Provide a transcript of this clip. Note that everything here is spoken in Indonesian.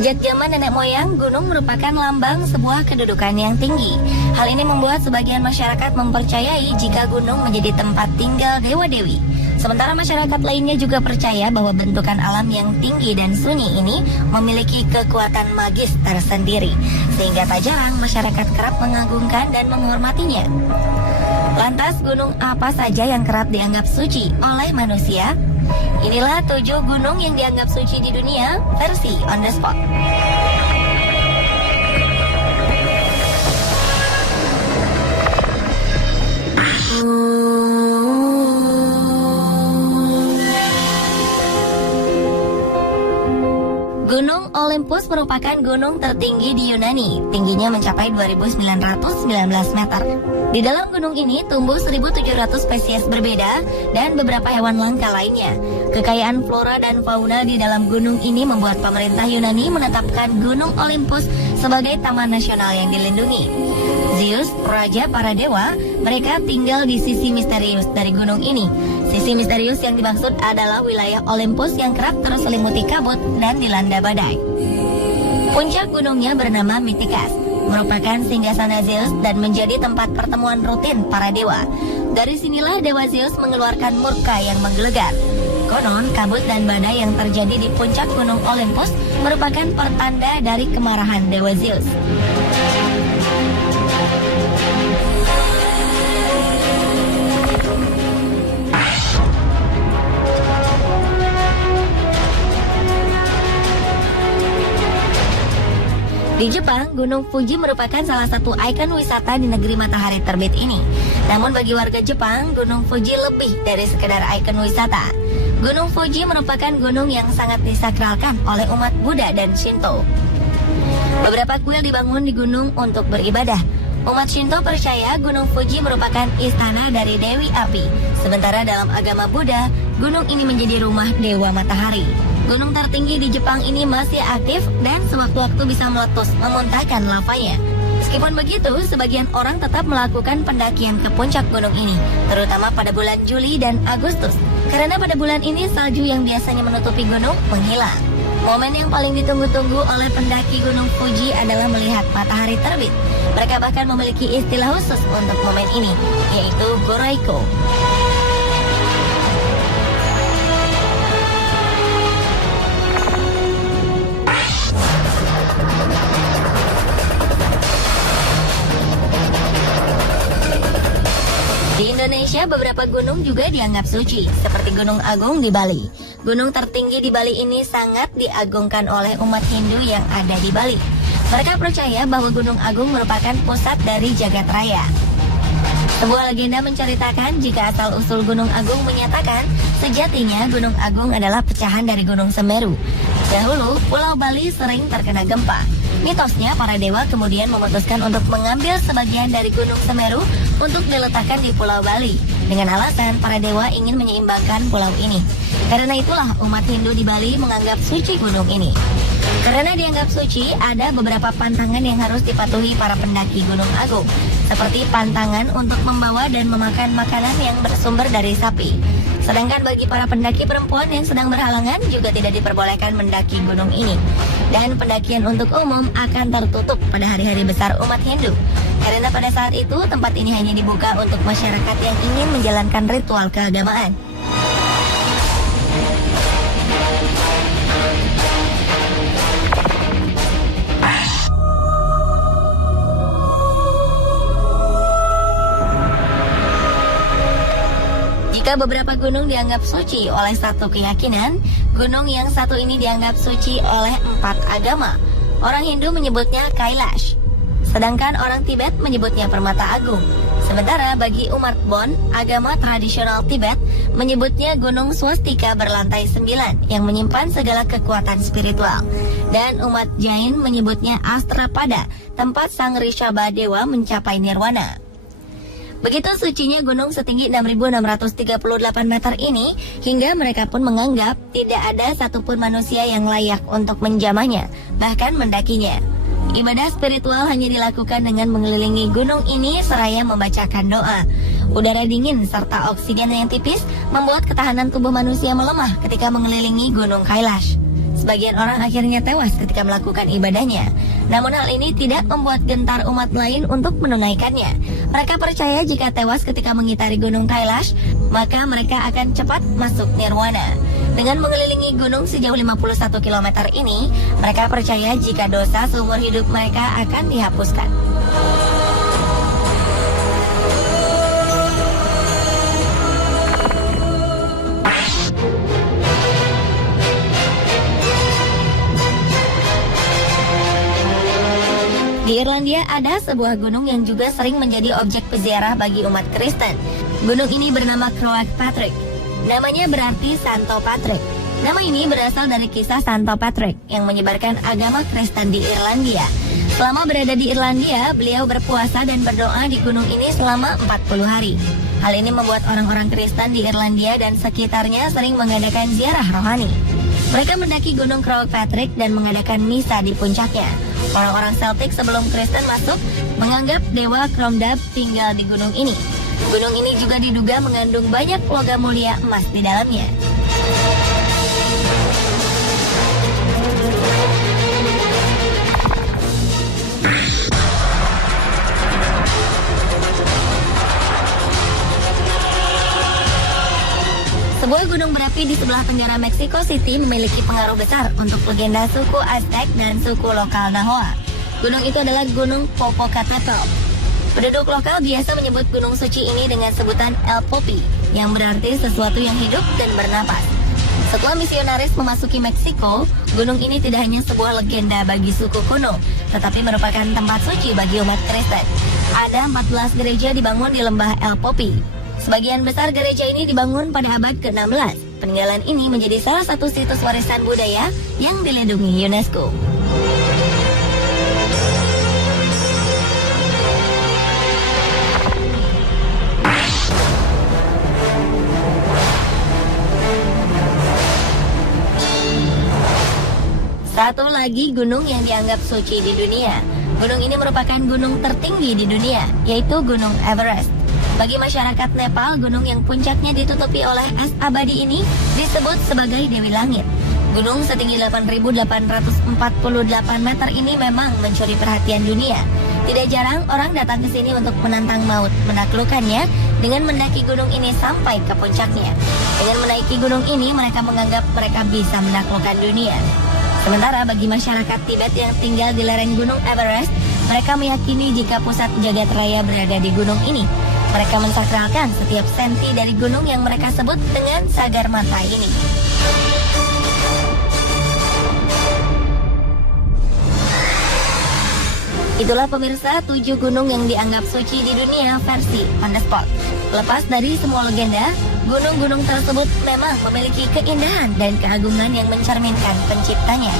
Sejak zaman nenek moyang, gunung merupakan lambang sebuah kedudukan yang tinggi. Hal ini membuat sebagian masyarakat mempercayai jika gunung menjadi tempat tinggal dewa-dewi. Sementara masyarakat lainnya juga percaya bahwa bentukan alam yang tinggi dan sunyi ini memiliki kekuatan magis tersendiri, sehingga tak jarang masyarakat kerap mengagungkan dan menghormatinya. Lantas, gunung apa saja yang kerap dianggap suci oleh manusia? Inilah 7 gunung yang dianggap suci di dunia versi on the spot. Gunung Olympus merupakan gunung tertinggi di Yunani. Tingginya mencapai 2.919 meter. Di dalam gunung ini tumbuh 1.700 spesies berbeda dan beberapa hewan langka lainnya. Kekayaan flora dan fauna di dalam gunung ini membuat pemerintah Yunani menetapkan Gunung Olympus sebagai taman nasional yang dilindungi. Zeus, raja para dewa, mereka tinggal di sisi misterius dari gunung ini. Sisi misterius yang dimaksud adalah wilayah Olympus yang kerap terselimuti kabut dan dilanda badai. Puncak gunungnya bernama Mytikas, merupakan singgasana Zeus dan menjadi tempat pertemuan rutin para dewa. Dari sinilah dewa Zeus mengeluarkan murka yang menggelegar. Konon, kabut dan badai yang terjadi di puncak gunung Olympus merupakan pertanda dari kemarahan dewa Zeus. Di Jepang, Gunung Fuji merupakan salah satu ikon wisata di negeri matahari terbit ini. Namun bagi warga Jepang, Gunung Fuji lebih dari sekedar ikon wisata. Gunung Fuji merupakan gunung yang sangat disakralkan oleh umat Buddha dan Shinto. Beberapa kuil dibangun di gunung untuk beribadah. Umat Shinto percaya Gunung Fuji merupakan istana dari Dewi Api. Sementara dalam agama Buddha, gunung ini menjadi rumah Dewa Matahari. Gunung tertinggi di Jepang ini masih aktif dan sewaktu-waktu bisa meletus memuntahkan lavanya. Meskipun begitu, sebagian orang tetap melakukan pendakian ke puncak gunung ini, terutama pada bulan Juli dan Agustus. Karena pada bulan ini salju yang biasanya menutupi gunung menghilang. Momen yang paling ditunggu-tunggu oleh pendaki Gunung Fuji adalah melihat matahari terbit. Mereka bahkan memiliki istilah khusus untuk momen ini, yaitu Goraiko. Di Indonesia, beberapa gunung juga dianggap suci, seperti Gunung Agung di Bali. Gunung tertinggi di Bali ini sangat diagungkan oleh umat Hindu yang ada di Bali. Mereka percaya bahwa Gunung Agung merupakan pusat dari jagat raya. Sebuah legenda menceritakan jika asal-usul Gunung Agung menyatakan sejatinya Gunung Agung adalah pecahan dari Gunung Semeru. Dahulu, Pulau Bali sering terkena gempa. Mitosnya, para dewa kemudian memutuskan untuk mengambil sebagian dari Gunung Semeru untuk diletakkan di Pulau Bali. Dengan alasan para dewa ingin menyeimbangkan pulau ini. Karena itulah umat Hindu di Bali menganggap suci gunung ini. Karena dianggap suci, ada beberapa pantangan yang harus dipatuhi para pendaki Gunung Agung. Seperti pantangan untuk membawa dan memakan makanan yang bersumber dari sapi. Sedangkan bagi para pendaki perempuan yang sedang berhalangan juga tidak diperbolehkan mendaki gunung ini. Dan pendakian untuk umum akan tertutup pada hari-hari besar umat Hindu. Karena pada saat itu tempat ini hanya dibuka untuk masyarakat yang ingin menjalankan ritual keagamaan. Jika beberapa gunung dianggap suci oleh satu keyakinan, gunung yang satu ini dianggap suci oleh 4 agama. Orang Hindu menyebutnya Kailash, sedangkan orang Tibet menyebutnya Permata Agung. Sementara bagi umat Bon, agama tradisional Tibet menyebutnya Gunung Swastika berlantai 9 yang menyimpan segala kekuatan spiritual. Dan umat Jain menyebutnya Astrapada, tempat Sang Rishabha Dewa mencapai nirwana. Begitu sucinya gunung setinggi 6.638 meter ini, hingga mereka pun menganggap tidak ada satupun manusia yang layak untuk menjamahnya, bahkan mendakinya. Ibadah spiritual hanya dilakukan dengan mengelilingi gunung ini seraya membacakan doa. Udara dingin serta oksigen yang tipis membuat ketahanan tubuh manusia melemah ketika mengelilingi Gunung Kailash. Sebagian orang akhirnya tewas ketika melakukan ibadahnya. Namun hal ini tidak membuat gentar umat lain untuk menunaikannya. Mereka percaya jika tewas ketika mengitari Gunung Kailash, maka mereka akan cepat masuk nirwana. Dengan mengelilingi gunung sejauh 51 km ini, mereka percaya jika dosa seumur hidup mereka akan dihapuskan. Di Irlandia ada sebuah gunung yang juga sering menjadi objek peziarah bagi umat Kristen. Gunung ini bernama Croagh Patrick. Namanya berarti Santo Patrick. Nama ini berasal dari kisah Santo Patrick yang menyebarkan agama Kristen di Irlandia. Selama berada di Irlandia, beliau berpuasa dan berdoa di gunung ini selama 40 hari. Hal ini membuat orang-orang Kristen di Irlandia dan sekitarnya sering mengadakan ziarah rohani. Mereka mendaki Gunung Croagh Patrick dan mengadakan misa di puncaknya. Orang-orang Celtic sebelum Kristen masuk menganggap dewa Clondab tinggal di gunung ini. Gunung ini juga diduga mengandung banyak logam mulia emas di dalamnya. Sebuah gunung berapi di sebelah tenggara Mexico City memiliki pengaruh besar untuk legenda suku Aztec dan suku lokal Nahua. Gunung itu adalah Gunung Popocatépetl. Penduduk lokal biasa menyebut gunung suci ini dengan sebutan El Popi, yang berarti sesuatu yang hidup dan bernapas. Setelah misionaris memasuki Meksiko, gunung ini tidak hanya sebuah legenda bagi suku kuno, tetapi merupakan tempat suci bagi umat Kristen. Ada 14 gereja dibangun di lembah El Popi. Sebagian besar gereja ini dibangun pada abad ke-16. Peninggalan ini menjadi salah satu situs warisan budaya yang dilindungi UNESCO. Satu lagi gunung yang dianggap suci di dunia. Gunung ini merupakan gunung tertinggi di dunia, yaitu Gunung Everest. Bagi masyarakat Nepal, gunung yang puncaknya ditutupi oleh es abadi ini disebut sebagai Dewi Langit. Gunung setinggi 8.848 meter ini memang mencuri perhatian dunia. Tidak jarang orang datang ke sini untuk menantang maut, menaklukkannya dengan mendaki gunung ini sampai ke puncaknya. Dengan menaiki gunung ini, mereka menganggap mereka bisa menaklukkan dunia. Sementara bagi masyarakat Tibet yang tinggal di lereng Gunung Everest, mereka meyakini jika pusat jagat raya berada di gunung ini. Mereka mensakralkan setiap senti dari gunung yang mereka sebut dengan Sagarmatha ini. Itulah pemirsa 7 gunung yang dianggap suci di dunia versi on the spot. Lepas dari semua legenda, gunung-gunung tersebut memang memiliki keindahan dan keagungan yang mencerminkan penciptanya.